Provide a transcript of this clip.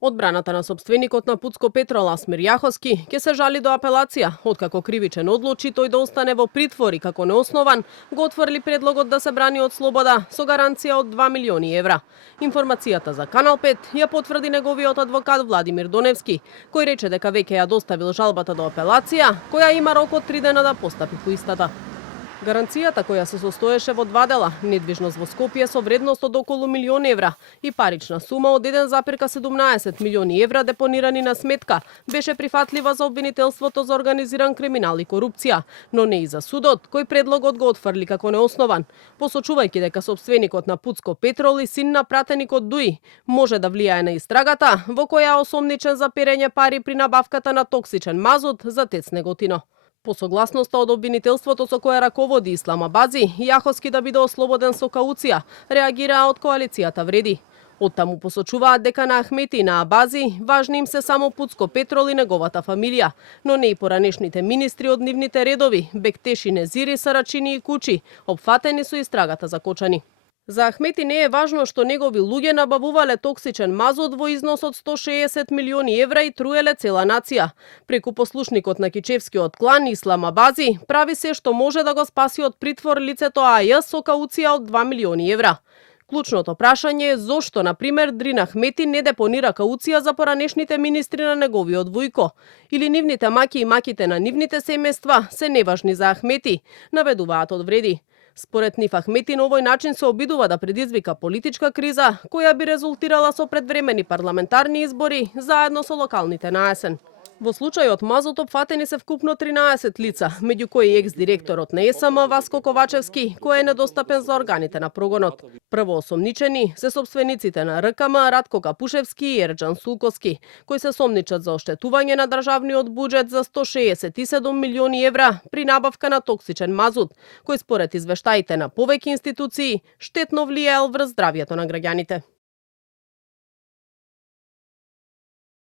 Одбраната на сопственикот на Пуцко Петрол Асмир Јаховски ќе се жали до апелација, откако кривичен одлучи тој да остане во притвор и како неоснован го отфрли предлогот да се брани од слобода со гаранција од 2 милиони евра. Информацијата за Канал 5 ја потврди неговиот адвокат Владимир Доневски, кој рече дека веќе ја доставил жалбата до апелација, која има рок од 3 дена да постапи по истата. Гаранцијата, која се состоеше во 2 дела, недвижност во Скопје со вредност од околу милион евра и парична сума од 1,17 милиони евра депонирани на сметка, беше прифатлива за обвинителството за организиран криминал и корупција, но не и за судот, кој предлогот го отфрли како неоснован, посочувајќи дека сопственикот на Пуцко Петрол и син на пратеникот Дуи може да влијае на истрагата, во која е осомничен за перење пари при набавката на токсичен мазут за ТЕЦ Неготино. По согласноста од обвинителството со која раководи Ислам Абази, Јаховски да биде ослободен со кауција, реагираа од коалицијата Вреди. Оттаму посочуваат дека на Ахмети и на Абази важни им се само Пуцко Петрол и неговата фамилија, но не и поранешните министри од нивните редови, Бектеши Незири, Сарачини и Кучи, опфатени со истрагата за Кочани. За Ахмети не е важно што негови луѓе набавувале токсичен мазут во износ од 160 милиони евра и труеле цела нација. Преку послушникот на кичевскиот клан Ислам Абази прави се што може да го спаси од притвор лицето АЈ со кауција од 2 милиони евра. Клучното прашање е зошто, например, Дрин Ахмети не депонира кауција за поранешните министри на неговиот Вујко, или нивните маки и маките на нивните семејства се неважни за Ахмети, наведуваат од Вреди. Според нив Ахмети на овој начин се обидува да предизвика политичка криза, која би резултирала со предвремени парламентарни избори заедно со локалните на есен. Во случајот мазут опфатени се вкупно 13 лица, меѓу кои екс-директорот на ЕСМ Васко Ковачевски, кој е недостапен за органите на прогонот. Прво осомничени се сопствениците на РКМ Радко Капушевски и Ерџан Сулковски, кои се сомничат за оштетување на државниот буџет за 167 милиони евра при набавка на токсичен мазут, кој според извештаите на повеќе институции штетно влијаел врз здравјето на граѓаните.